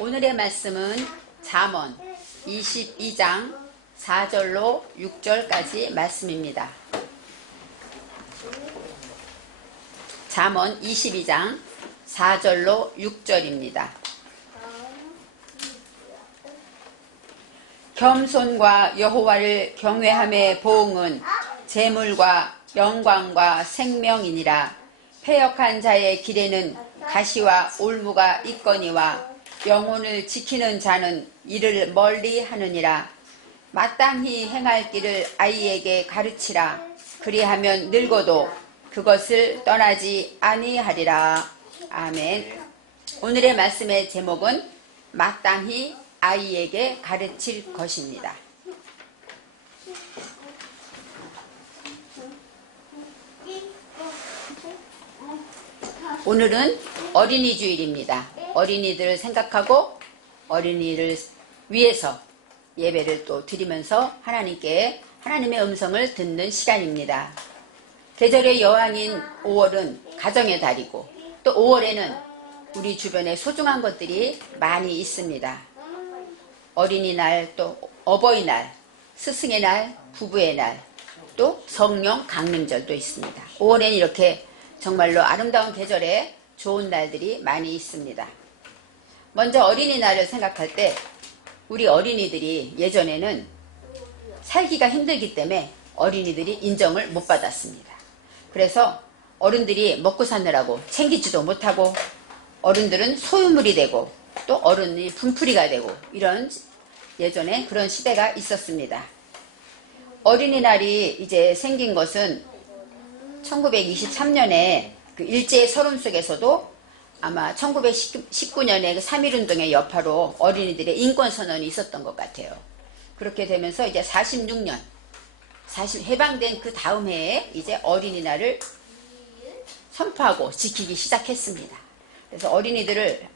오늘의 말씀은 잠언 22장 4절로 6절까지 말씀입니다. 잠언 22장 4절로 6절입니다. 겸손과 여호와를 경외함의 보응은 재물과 영광과 생명이니라. 패역한 자의 길에는 가시와 올무가 있거니와 영혼을 지키는 자는 이를 멀리 하느니라. 마땅히 행할 길을 아이에게 가르치라. 그리하면 늙어도 그것을 떠나지 아니하리라. 아멘. 오늘의 말씀의 제목은 마땅히 아이에게 가르칠 것입니다. 오늘은 어린이 주일입니다. 어린이들을 생각하고 어린이를 위해서 예배를 또 드리면서 하나님께 하나님의 음성을 듣는 시간입니다. 계절의 여왕인 5월은 가정의 달이고 또 5월에는 우리 주변에 소중한 것들이 많이 있습니다. 어린이날, 또 어버이날, 스승의 날, 부부의 날, 또 성령 강림절도 있습니다. 5월에는 이렇게 정말로 아름다운 계절에 좋은 날들이 많이 있습니다. 먼저 어린이날을 생각할 때 우리 어린이들이 예전에는 살기가 힘들기 때문에 어린이들이 인정을 못 받았습니다. 그래서 어른들이 먹고 사느라고 챙기지도 못하고 어른들은 소유물이 되고 또 어른이 분풀이가 되고 이런 예전에 그런 시대가 있었습니다. 어린이날이 이제 생긴 것은 1923년에 그 일제의 서름 속에서도 아마 1919년에 그 3.1운동의 여파로 어린이들의 인권선언이 있었던 것 같아요. 그렇게 되면서 이제 46년, 해방된 그 다음 해에 이제 어린이날을 선포하고 지키기 시작했습니다. 그래서 어린이들을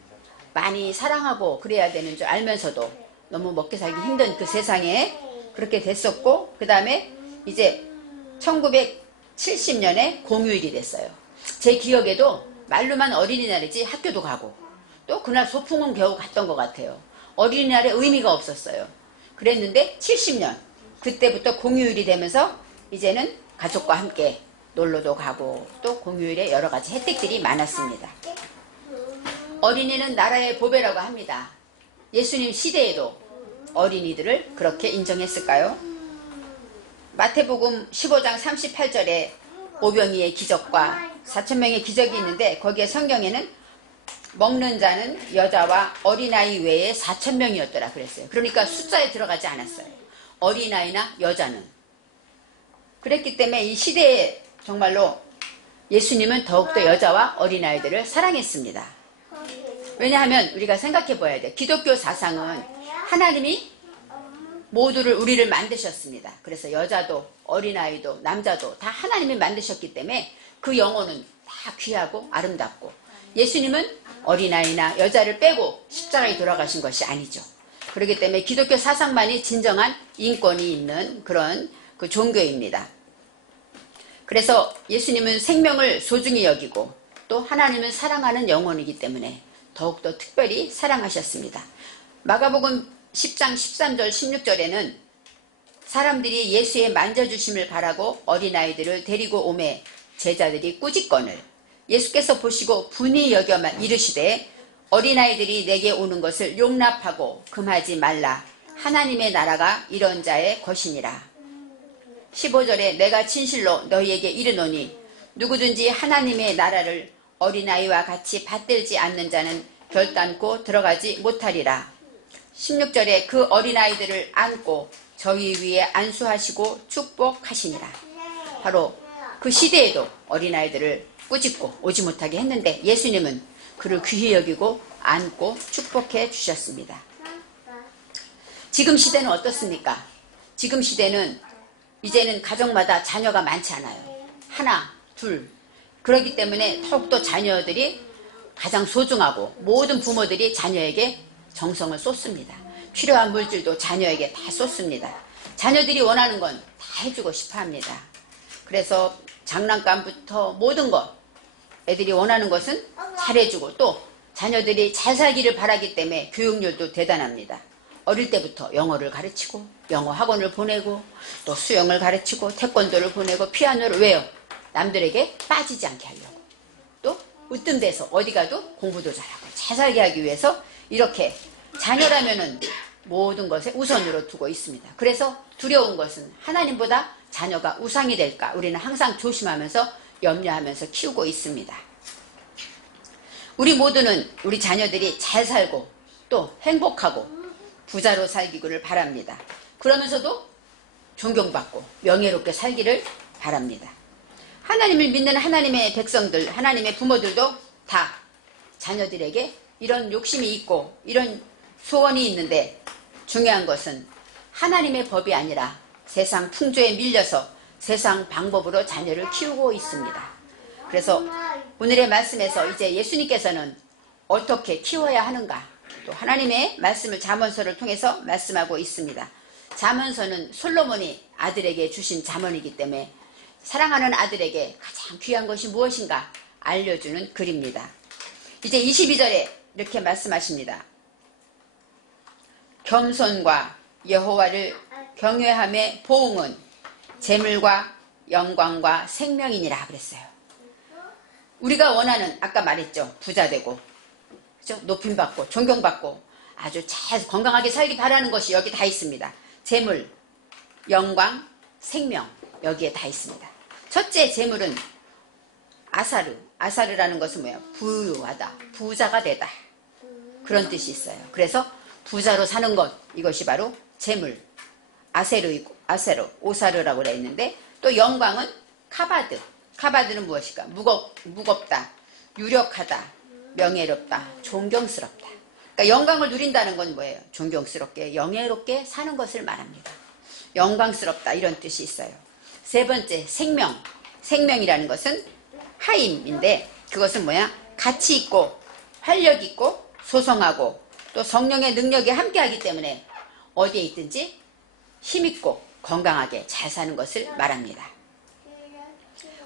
많이 사랑하고 그래야 되는 줄 알면서도 너무 먹고 살기 힘든 그 세상에 그렇게 됐었고, 그 다음에 이제 1970년에 공휴일이 됐어요. 제 기억에도 말로만 어린이날이지 학교도 가고 또 그날 소풍은 겨우 갔던 것 같아요. 어린이날에 의미가 없었어요. 그랬는데 70년 그때부터 공휴일이 되면서 이제는 가족과 함께 놀러도 가고 또 공휴일에 여러 가지 혜택들이 많았습니다. 어린이는 나라의 보배라고 합니다. 예수님 시대에도 어린이들을 그렇게 인정했을까요? 마태복음 15장 38절에 오병이의 기적과 4,000명의 기적이 있는데 거기에 성경에는 먹는 자는 여자와 어린아이 외에 4,000명이었더라 그랬어요. 그러니까 숫자에 들어가지 않았어요. 어린아이나 여자는. 그랬기 때문에 이 시대에 정말로 예수님은 더욱더 여자와 어린아이들을 사랑했습니다. 왜냐하면 우리가 생각해 봐야 돼요. 기독교 사상은 하나님이 모두를 우리를 만드셨습니다. 그래서 여자도 어린아이도 남자도 다 하나님이 만드셨기 때문에 그 영혼은 다 귀하고 아름답고 예수님은 어린아이나 여자를 빼고 십자가에 돌아가신 것이 아니죠. 그렇기 때문에 기독교 사상만이 진정한 인권이 있는 그런 그 종교입니다. 그래서 예수님은 생명을 소중히 여기고 또 하나님은 사랑하는 영혼이기 때문에 더욱더 특별히 사랑하셨습니다. 마가복음 10장 13절 16절에는 사람들이 예수의 만져주심을 바라고 어린아이들을 데리고 오매 제자들이 꾸짖거늘 예수께서 보시고 분이 여겨만 이르시되 어린아이들이 내게 오는 것을 용납하고 금하지 말라. 하나님의 나라가 이런 자의 것이니라. 15절에 내가 진실로 너희에게 이르노니 누구든지 하나님의 나라를 어린아이와 같이 받들지 않는 자는 결단코 들어가지 못하리라. 16절에 그 어린아이들을 안고 저희 위에 안수하시고 축복하시니라. 바로 그 시대에도 어린아이들을 꾸짖고 오지 못하게 했는데 예수님은 그를 귀히 여기고 안고 축복해 주셨습니다. 지금 시대는 어떻습니까? 지금 시대는 이제는 가정마다 자녀가 많지 않아요. 하나, 둘. 그렇기 때문에 더욱더 자녀들이 가장 소중하고 모든 부모들이 자녀에게 정성을 쏟습니다. 필요한 물질도 자녀에게 다 쏟습니다. 자녀들이 원하는 건 다 해주고 싶어 합니다. 그래서 장난감부터 모든 것 애들이 원하는 것은 잘해주고 또 자녀들이 잘 살기를 바라기 때문에 교육률도 대단합니다. 어릴 때부터 영어를 가르치고 영어 학원을 보내고 또 수영을 가르치고 태권도를 보내고 피아노를 왜요? 남들에게 빠지지 않게 하려고. 또 으뜸돼서 어디 가도 공부도 잘하고 잘 살게 하기 위해서 이렇게 자녀라면은 모든 것에 우선으로 두고 있습니다. 그래서 두려운 것은 하나님보다 자녀가 우상이 될까 우리는 항상 조심하면서 염려하면서 키우고 있습니다. 우리 모두는 우리 자녀들이 잘 살고 또 행복하고 부자로 살기를 바랍니다. 그러면서도 존경받고 명예롭게 살기를 바랍니다. 하나님을 믿는 하나님의 백성들, 하나님의 부모들도 다 자녀들에게 이런 욕심이 있고 이런 소원이 있는데 중요한 것은 하나님의 법이 아니라 세상 풍조에 밀려서 세상 방법으로 자녀를 키우고 있습니다. 그래서 오늘의 말씀에서 이제 예수님께서는 어떻게 키워야 하는가 또 하나님의 말씀을 잠언서를 통해서 말씀하고 있습니다. 잠언서는 솔로몬이 아들에게 주신 잠언이기 때문에 사랑하는 아들에게 가장 귀한 것이 무엇인가 알려주는 글입니다. 이제 22절에 이렇게 말씀하십니다. 겸손과 여호와를 경외함의 보응은 재물과 영광과 생명이니라 그랬어요. 우리가 원하는 아까 말했죠. 부자 되고 그죠? 높임받고 존경받고 아주 잘 건강하게 살기 바라는 것이 여기 다 있습니다. 재물, 영광, 생명 여기에 다 있습니다. 첫째 재물은 아사르라는 것은 뭐예요? 부유하다, 부자가 되다 그런 뜻이 있어요. 그래서 부자로 사는 것 이것이 바로 재물, 아세르, 오사르라고 되어 있는데 또 영광은 카바드는 무엇일까? 무겁다, 유력하다, 명예롭다, 존경스럽다. 그러니까 영광을 누린다는 건 뭐예요? 존경스럽게, 영예롭게 사는 것을 말합니다. 영광스럽다 이런 뜻이 있어요. 세 번째 생명이라는 것은 하임인데 그것은 뭐야? 가치 있고 활력 있고 소성하고 또 성령의 능력이 함께하기 때문에 어디에 있든지 힘있고 건강하게 잘 사는 것을 말합니다.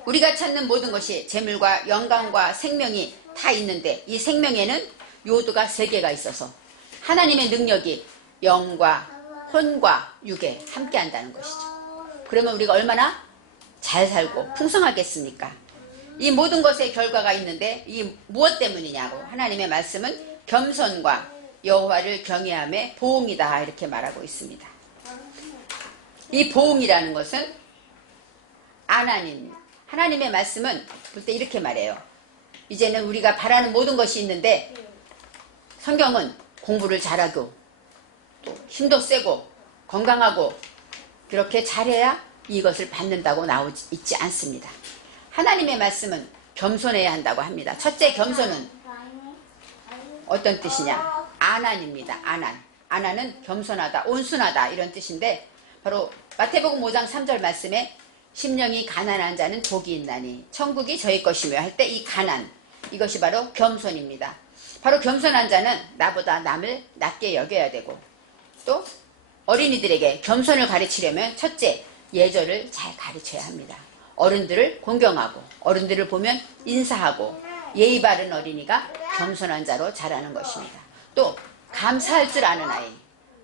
우리가 찾는 모든 것이 재물과 영광과 생명이 다 있는데 이 생명에는 요도가 3개가 있어서 하나님의 능력이 영과 혼과 육에 함께한다는 것이죠. 그러면 우리가 얼마나 잘 살고 풍성하겠습니까? 이 모든 것의 결과가 있는데 이 무엇 때문이냐고 하나님의 말씀은 겸손과 여호와를 경외함의 보응이다 이렇게 말하고 있습니다. 이 보응이라는 것은 하나님의 말씀은 볼 때 이렇게 말해요. 이제는 우리가 바라는 모든 것이 있는데 성경은 공부를 잘하고 또 힘도 세고 건강하고 그렇게 잘해야 이것을 받는다고 있지 않습니다. 하나님의 말씀은 겸손해야 한다고 합니다. 첫째 겸손은 어떤 뜻이냐? 아난입니다. 아난은 겸손하다, 온순하다 이런 뜻인데 바로 마태복음 5장 3절 말씀에 심령이 가난한 자는 복이 있나니 천국이 저희 것이며 할 때 이 가난 이것이 바로 겸손입니다. 바로 겸손한 자는 나보다 남을 낮게 여겨야 되고 또 어린이들에게 겸손을 가르치려면 첫째 예절을 잘 가르쳐야 합니다. 어른들을 공경하고 어른들을 보면 인사하고 예의 바른 어린이가 겸손한 자로 자라는 것입니다. 또 감사할 줄 아는 아이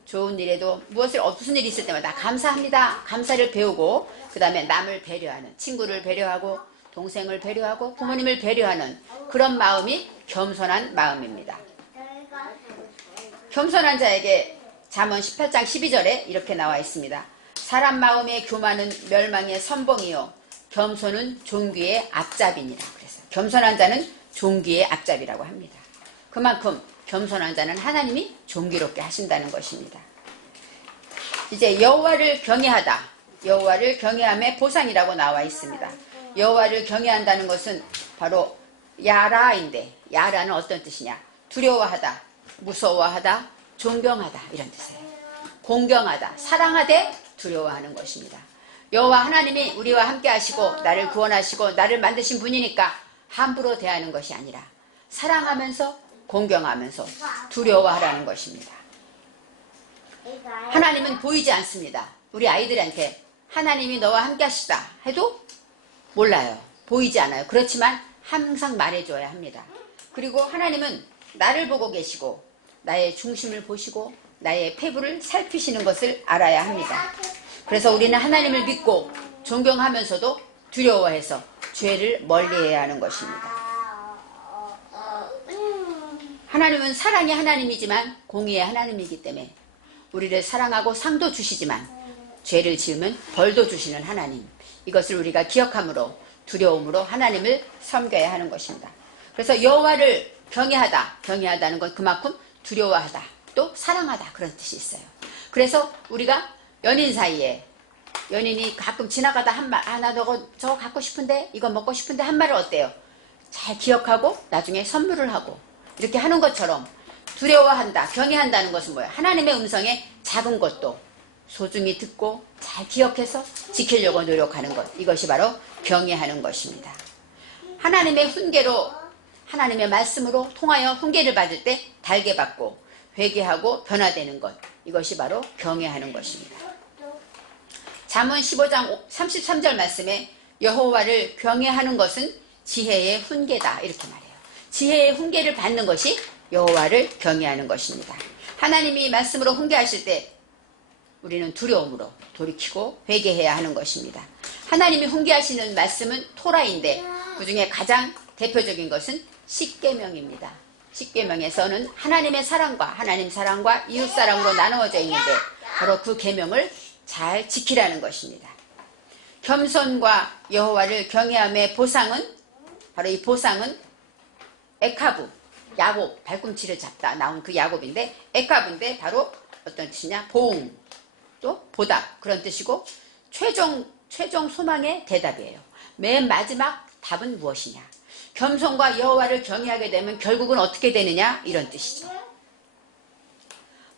좋은 일에도 무슨 일이 있을 때마다 감사합니다. 감사를 배우고 그 다음에 남을 배려하는 친구를 배려하고 동생을 배려하고 부모님을 배려하는 그런 마음이 겸손한 마음입니다. 겸손한 자에게 잠언 18장 12절에 이렇게 나와 있습니다. 사람 마음의 교만은 멸망의 선봉이요 겸손은 존귀의 앞잡이니라. 그래서 겸손한 자는 존귀의 앞잡이라고 합니다. 그만큼 겸손한 자는 하나님이 존귀롭게 하신다는 것입니다. 이제 여호와를 경외하다. 여호와를 경외함의 보상이라고 나와 있습니다. 여호와를 경외한다는 것은 바로 야라인데 야라는 어떤 뜻이냐? 두려워하다, 무서워하다, 존경하다 이런 뜻이에요. 공경하다, 사랑하되 두려워하는 것입니다. 여호와 하나님이 우리와 함께 하시고 나를 구원하시고 나를 만드신 분이니까 함부로 대하는 것이 아니라 사랑하면서 공경하면서 두려워하라는 것입니다. 하나님은 보이지 않습니다. 우리 아이들한테 하나님이 너와 함께 하시다 해도 몰라요. 보이지 않아요. 그렇지만 항상 말해줘야 합니다. 그리고 하나님은 나를 보고 계시고 나의 중심을 보시고 나의 폐부를 살피시는 것을 알아야 합니다. 그래서 우리는 하나님을 믿고 존경하면서도 두려워해서 죄를 멀리해야 하는 것입니다. 하나님은 사랑의 하나님이지만 공의의 하나님이기 때문에 우리를 사랑하고 상도 주시지만 죄를 지으면 벌도 주시는 하나님, 이것을 우리가 기억함으로 두려움으로 하나님을 섬겨야 하는 것입니다. 그래서 여호와를 경외하다는 건 그만큼 두려워하다, 또 사랑하다, 그런 뜻이 있어요. 그래서 우리가 연인 사이에 연인이 가끔 지나가다 한 말, 나 저거 갖고 싶은데, 이거 먹고 싶은데 한 말을 어때요? 잘 기억하고 나중에 선물을 하고 이렇게 하는 것처럼 두려워한다, 경외한다는 것은 뭐예요? 하나님의 음성에 작은 것도 소중히 듣고 잘 기억해서 지키려고 노력하는 것, 이것이 바로 경외하는 것입니다. 하나님의 훈계로, 하나님의 말씀으로 통하여 훈계를 받을 때 달게 받고 회개하고 변화되는 것, 이것이 바로 경외하는 것입니다. 잠언 15장 33절 말씀에 여호와를 경외하는 것은 지혜의 훈계다, 이렇게 말해요. 지혜의 훈계를 받는 것이 여호와를 경외하는 것입니다. 하나님이 말씀으로 훈계하실 때 우리는 두려움으로 돌이키고 회개해야 하는 것입니다. 하나님이 훈계하시는 말씀은 토라인데 그 중에 가장 대표적인 것은 십계명입니다. 십계명에서는 하나님의 사랑과 하나님 사랑과 이웃 사랑으로 나누어져 있는데 바로 그 계명을 잘 지키라는 것입니다. 겸손과 여호와를 경외함의 보상은, 바로 이 보상은 에카브, 야곱, 발꿈치를 잡다 나온 그 야곱인데, 에카브인데 바로 어떤 뜻이냐? 보응, 또 보답, 그런 뜻이고 최종 소망의 대답이에요. 맨 마지막 답은 무엇이냐? 겸손과 여호와를 경외하게 되면 결국은 어떻게 되느냐? 이런 뜻이죠.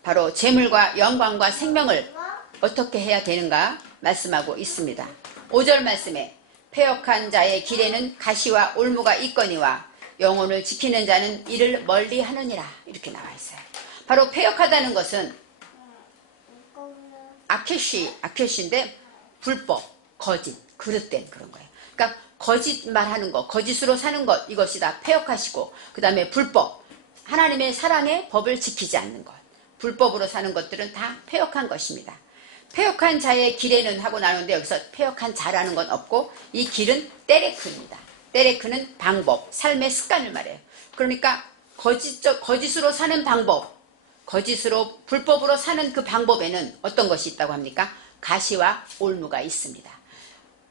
바로 재물과 영광과 생명을 어떻게 해야 되는가 말씀하고 있습니다. 5절 말씀에 패역한 자의 길에는 가시와 올무가 있거니와 영혼을 지키는 자는 이를 멀리 하느니라, 이렇게 나와 있어요. 바로 패역하다는 것은 아케쉬인데 불법, 거짓, 그릇된 그런 거예요. 그러니까 거짓말하는 것, 거짓으로 사는 것, 이것이 다 패역하시고, 그 다음에 불법, 하나님의 사랑의 법을 지키지 않는 것, 불법으로 사는 것들은 다 패역한 것입니다. 패역한 자의 길에는 하고 나누는데 여기서 패역한 자라는 건 없고 이 길은 때레크입니다. 때레크는 방법, 삶의 습관을 말해요. 그러니까 거짓으로 사는 방법, 거짓으로 불법으로 사는 그 방법에는 어떤 것이 있다고 합니까? 가시와 올무가 있습니다.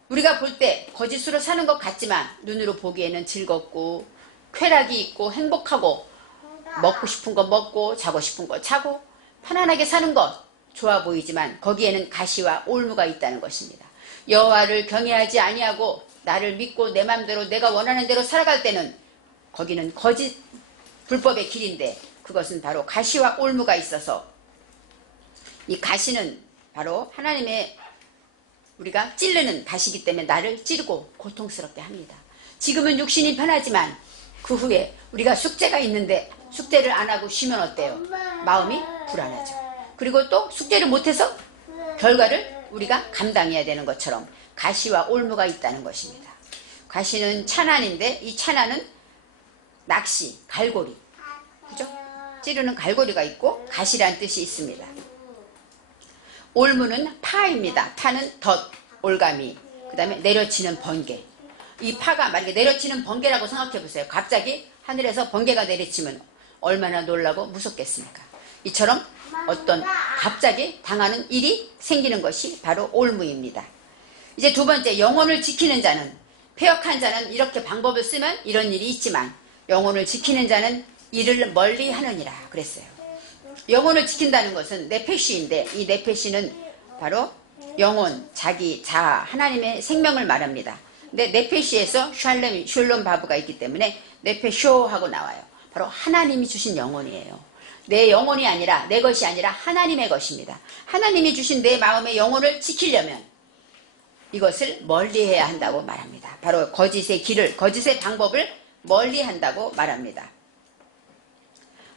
우리가 볼 때 거짓으로 사는 것 같지만 눈으로 보기에는 즐겁고 쾌락이 있고 행복하고 먹고 싶은 거 먹고 자고 싶은 거 자고 편안하게 사는 것 좋아 보이지만 거기에는 가시와 올무가 있다는 것입니다. 여호와를 경외하지 아니하고 나를 믿고 내 마음대로 내가 원하는 대로 살아갈 때는 거기는 거짓 불법의 길인데 그것은 바로 가시와 올무가 있어서 이 가시는 바로 하나님의 우리가 찌르는 가시기 때문에 나를 찌르고 고통스럽게 합니다. 지금은 육신이 편하지만 그 후에 우리가 숙제가 있는데 숙제를 안 하고 쉬면 어때요? 마음이 불안하죠. 그리고 또 숙제를 못해서 결과를 우리가 감당해야 되는 것처럼 가시와 올무가 있다는 것입니다. 가시는 찬안인데 이 찬안은 낚시, 갈고리, 그죠? 찌르는 갈고리가 있고 가시라는 뜻이 있습니다. 올무는 파입니다. 파는 덫, 올가미, 그 다음에 내려치는 번개. 이 파가 만약에 내려치는 번개라고 생각해 보세요. 갑자기 하늘에서 번개가 내리치면 얼마나 놀라고 무섭겠습니까? 이처럼 어떤 갑자기 당하는 일이 생기는 것이 바로 올무입니다. 이제 두 번째, 영혼을 지키는 자는, 패역한 자는 이렇게 방법을 쓰면 이런 일이 있지만 영혼을 지키는 자는 이를 멀리 하느니라 그랬어요. 영혼을 지킨다는 것은 네페시인데 이 네페시는 바로 영혼, 자기, 자아, 하나님의 생명을 말합니다. 근데 네페시에서 샬롬 바브가 있기 때문에 네페쇼하고 나와요. 바로 하나님이 주신 영혼이에요. 내 영혼이 아니라 내 것이 아니라 하나님의 것입니다. 하나님이 주신 내 마음의 영혼을 지키려면 이것을 멀리해야 한다고 말합니다. 바로 거짓의 길을, 거짓의 방법을 멀리한다고 말합니다.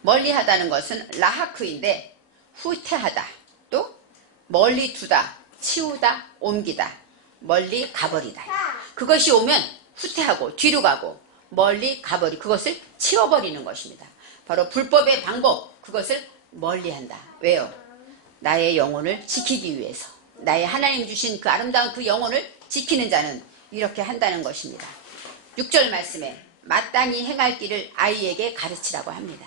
멀리하다는 것은 라하크인데 후퇴하다, 또 멀리 두다, 치우다, 옮기다, 멀리 가버리다. 그것이 오면 후퇴하고 뒤로 가고 멀리 가버리, 그것을 치워버리는 것입니다. 바로 불법의 방법, 그것을 멀리한다. 왜요? 나의 영혼을 지키기 위해서. 나의 하나님 주신 그 아름다운 그 영혼을 지키는 자는 이렇게 한다는 것입니다. 6절 말씀에 마땅히 행할 길을 아이에게 가르치라고 합니다.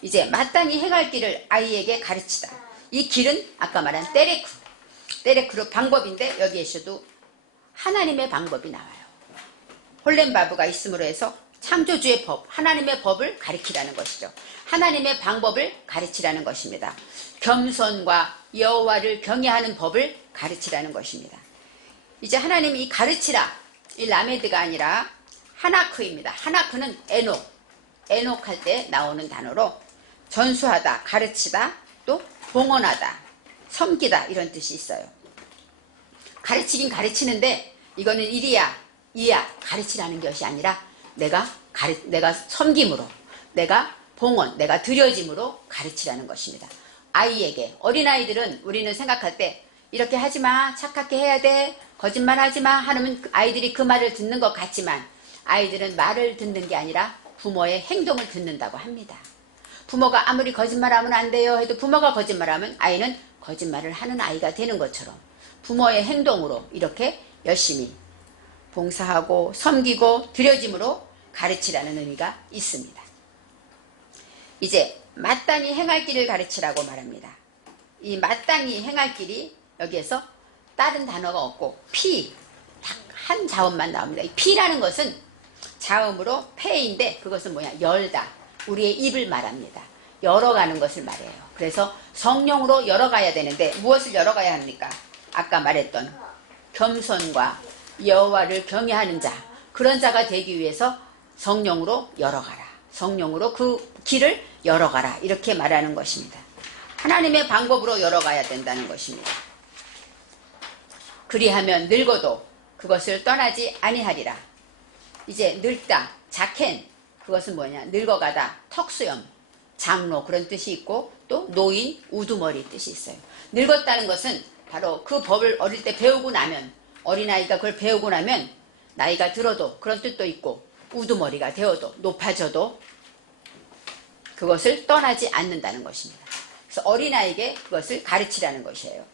이제 마땅히 행할 길을 아이에게 가르치다. 이 길은 아까 말한 때레크로 방법인데 여기에서도 하나님의 방법이 나와요. 홀렘바브가 있음으로 해서 창조주의 법, 하나님의 법을 가르치라는 것이죠. 하나님의 방법을 가르치라는 것입니다. 겸손과 여호와를 경외하는 법을 가르치라는 것입니다. 이제 하나님이 이 가르치라, 이 라메드가 아니라 하나크입니다. 하나크는 에녹 할 때 나오는 단어로 전수하다, 가르치다, 또 봉헌하다, 섬기다 이런 뜻이 있어요. 가르치긴 가르치는데 이거는 이야 가르치라는 것이 아니라 내가 섬김으로, 내가 봉헌, 내가 드려짐으로 가르치라는 것입니다. 아이에게, 어린아이들은 우리는 생각할 때 이렇게 하지마, 착하게 해야 돼, 거짓말 하지마 하면 아이들이 그 말을 듣는 것 같지만 아이들은 말을 듣는 게 아니라 부모의 행동을 듣는다고 합니다. 부모가 아무리 거짓말하면 안 돼요 해도 부모가 거짓말하면 아이는 거짓말을 하는 아이가 되는 것처럼 부모의 행동으로 이렇게 열심히 봉사하고 섬기고 드려짐으로 가르치라는 의미가 있습니다. 이제 마땅히 행할 길을 가르치라고 말합니다. 이 마땅히 행할 길이 여기에서 다른 단어가 없고 딱 한 자음만 나옵니다. 이 피라는 것은 자음으로 폐인데 그것은 뭐냐? 열다. 우리의 입을 말합니다. 열어가는 것을 말해요. 그래서 성령으로 열어가야 되는데 무엇을 열어가야 합니까? 아까 말했던 겸손과 여호와를 경외하는 자, 그런 자가 되기 위해서 성령으로 열어가라. 성령으로 그 길을 열어가라. 이렇게 말하는 것입니다. 하나님의 방법으로 열어가야 된다는 것입니다. 그리하면 늙어도 그것을 떠나지 아니하리라. 이제 늙다, 자켄, 그것은 뭐냐? 늙어가다, 턱수염, 장로 그런 뜻이 있고 또 노인, 우두머리 뜻이 있어요. 늙었다는 것은 바로 그 법을 어릴 때 배우고 나면, 어린아이가 그걸 배우고 나면 나이가 들어도 그런 뜻도 있고 우두머리가 되어도 높아져도 그것을 떠나지 않는다는 것입니다. 그래서 어린아이에게 그것을 가르치라는 것이에요.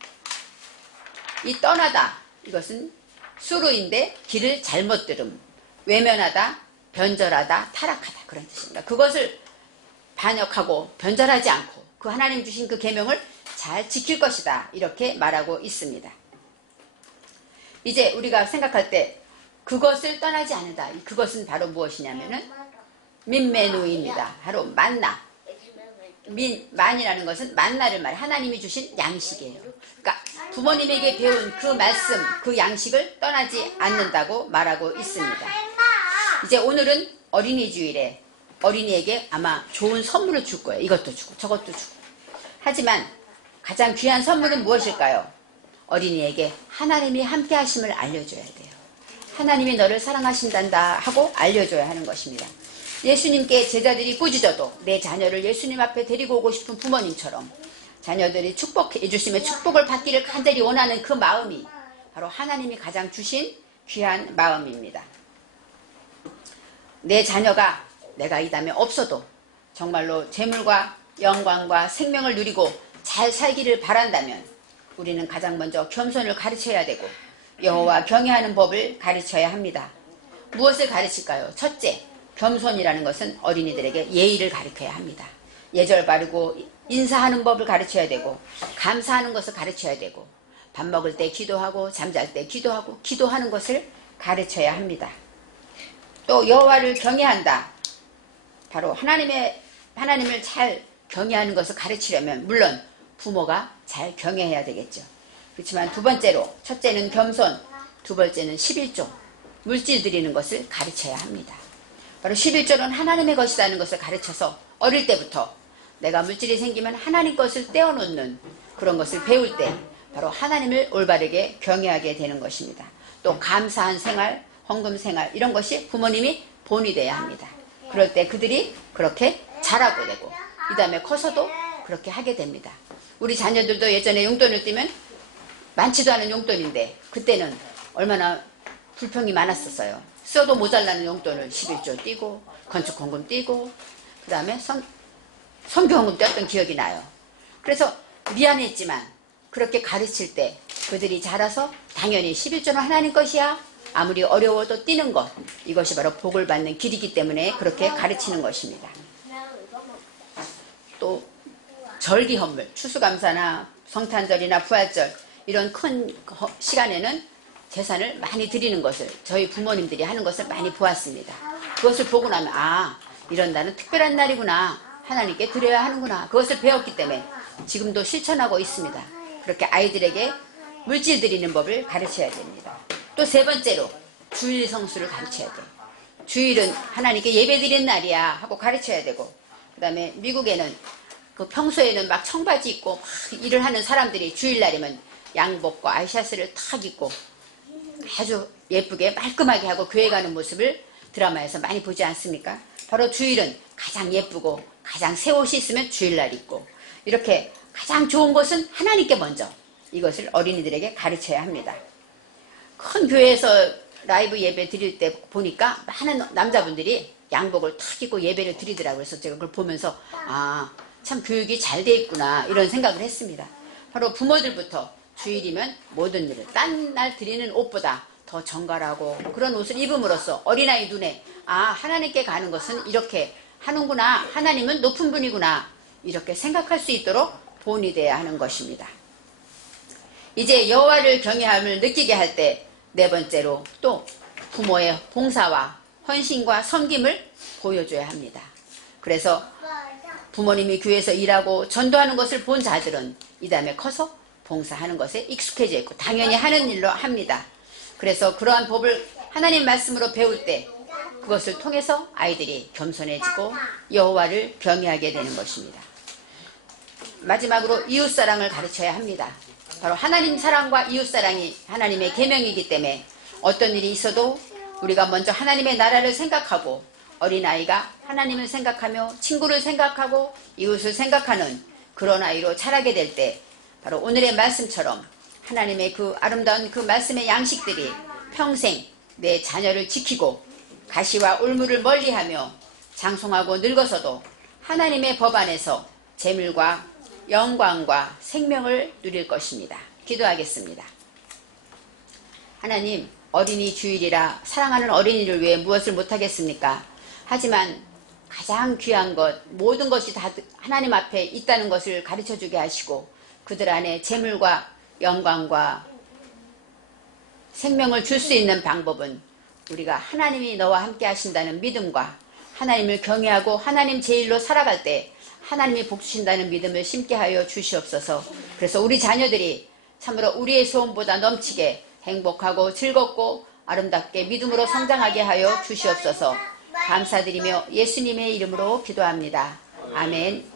이 떠나다, 이것은 수르인데 길을 잘못 들음, 외면하다, 변절하다, 타락하다 그런 뜻입니다. 그것을 반역하고 변절하지 않고 그 하나님 주신 그 계명을 잘 지킬 것이다 이렇게 말하고 있습니다. 이제 우리가 생각할 때 그것을 떠나지 않는다. 그것은 바로 무엇이냐면은 민메누입니다. 바로 만나. 만이라는 것은 만나를 말해. 하나님이 주신 양식이에요. 그러니까 부모님에게 배운 그 말씀, 그 양식을 떠나지 않는다고 말하고 있습니다. 이제 오늘은 어린이 주일에 어린이에게 아마 좋은 선물을 줄 거예요. 이것도 주고 저것도 주고. 하지만 가장 귀한 선물은 무엇일까요? 어린이에게 하나님이 함께 하심을 알려줘야 돼요. 하나님이 너를 사랑하신단다 하고 알려줘야 하는 것입니다. 예수님께 제자들이 꾸짖어도 내 자녀를 예수님 앞에 데리고 오고 싶은 부모님처럼 자녀들이 축복해 주시면 축복을 받기를 간절히 원하는 그 마음이 바로 하나님이 가장 주신 귀한 마음입니다. 내 자녀가 내가 이 다음에 없어도 정말로 재물과 영광과 생명을 누리고 잘 살기를 바란다면 우리는 가장 먼저 겸손을 가르쳐야 되고 여호와 경외하는 법을 가르쳐야 합니다. 무엇을 가르칠까요? 첫째, 겸손이라는 것은 어린이들에게 예의를 가르쳐야 합니다. 예절 바르고 인사하는 법을 가르쳐야 되고 감사하는 것을 가르쳐야 되고 밥 먹을 때 기도하고 잠잘 때 기도하고 기도하는 것을 가르쳐야 합니다. 또 여호와를 경외한다. 바로 하나님을 잘 경외하는 것을 가르치려면 물론 부모가 잘 경외해야 되겠죠. 그렇지만 두 번째로, 첫째는 겸손, 두 번째는 11조, 물질 드리는 것을 가르쳐야 합니다. 바로 11조는 하나님의 것이라는 것을 가르쳐서 어릴 때부터 내가 물질이 생기면 하나님 것을 떼어놓는 그런 것을 배울 때 바로 하나님을 올바르게 경외하게 되는 것입니다. 또 감사한 생활, 헌금 생활 이런 것이 부모님이 본이 돼야 합니다. 그럴 때 그들이 그렇게 자라고 되고 그 다음에 커서도 그렇게 하게 됩니다. 우리 자녀들도 예전에 용돈을 떼면 많지도 않은 용돈인데 그때는 얼마나 불평이 많았었어요. 써도 모자라는 용돈을 11조 띄고 건축헌금 띄고 그 다음에 성경은 떼었던 기억이 나요. 그래서 미안했지만 그렇게 가르칠 때 그들이 자라서 당연히 11조는 하나님 것이야. 아무리 어려워도 뛰는 것. 이것이 바로 복을 받는 길이기 때문에 그렇게 가르치는 것입니다. 또 절기 헌물, 추수감사나 성탄절이나 부활절 이런 큰 시간에는 제사를 많이 드리는 것을 저희 부모님들이 하는 것을 많이 보았습니다. 그것을 보고 나면 이런 날은 특별한 날이구나. 하나님께 드려야 하는구나. 그것을 배웠기 때문에 지금도 실천하고 있습니다. 그렇게 아이들에게 물질 드리는 법을 가르쳐야 됩니다. 또 세 번째로 주일 성수를 가르쳐야 돼요. 주일은 하나님께 예배 드리는 날이야 하고 가르쳐야 되고, 그 다음에 미국에는 그 평소에는 막 청바지 입고 막 일을 하는 사람들이 주일날이면 양복과 아이샤스를 탁 입고 아주 예쁘게 말끔하게 하고 교회 가는 모습을 드라마에서 많이 보지 않습니까? 바로 주일은 가장 예쁘고 가장 새 옷이 있으면 주일날 입고, 이렇게 가장 좋은 것은 하나님께 먼저, 이것을 어린이들에게 가르쳐야 합니다. 큰 교회에서 라이브 예배 드릴 때 보니까 많은 남자분들이 양복을 탁 입고 예배를 드리더라고요. 그래서 제가 그걸 보면서 참 교육이 잘 돼 있구나 이런 생각을 했습니다. 바로 부모들부터 주일이면 모든 일을 딴 날 드리는 옷보다 더 정갈하고 그런 옷을 입음으로써 어린아이 눈에 하나님께 가는 것은 이렇게 하는구나, 하나님은 높은 분이구나, 이렇게 생각할 수 있도록 본이 되어야 하는 것입니다. 이제 여호와를 경외함을 느끼게 할 때 네 번째로 또 부모의 봉사와 헌신과 섬김을 보여줘야 합니다. 그래서 부모님이 교회에서 일하고 전도하는 것을 본 자들은 이 다음에 커서 봉사하는 것에 익숙해져 있고 당연히 하는 일로 합니다. 그래서 그러한 법을 하나님 말씀으로 배울 때 그것을 통해서 아이들이 겸손해지고 여호와를 경외하게 되는 것입니다. 마지막으로 이웃사랑을 가르쳐야 합니다. 바로 하나님 사랑과 이웃사랑이 하나님의 계명이기 때문에 어떤 일이 있어도 우리가 먼저 하나님의 나라를 생각하고 어린아이가 하나님을 생각하며 친구를 생각하고 이웃을 생각하는 그런 아이로 자라게 될 때 바로 오늘의 말씀처럼 하나님의 그 아름다운 그 말씀의 양식들이 평생 내 자녀를 지키고 가시와 올무를 멀리하며 장성하고 늙어서도 하나님의 법 안에서 재물과 영광과 생명을 누릴 것입니다. 기도하겠습니다. 하나님, 어린이 주일이라 사랑하는 어린이를 위해 무엇을 못하겠습니까? 하지만 가장 귀한 것, 모든 것이 다 하나님 앞에 있다는 것을 가르쳐주게 하시고 그들 안에 재물과 영광과 생명을 줄 수 있는 방법은 우리가 하나님이 너와 함께 하신다는 믿음과 하나님을 경외하고 하나님 제일로 살아갈 때 하나님이 복 주신다는 믿음을 심게 하여 주시옵소서. 그래서 우리 자녀들이 참으로 우리의 소원보다 넘치게 행복하고 즐겁고 아름답게 믿음으로 성장하게 하여 주시옵소서. 감사드리며 예수님의 이름으로 기도합니다. 아멘.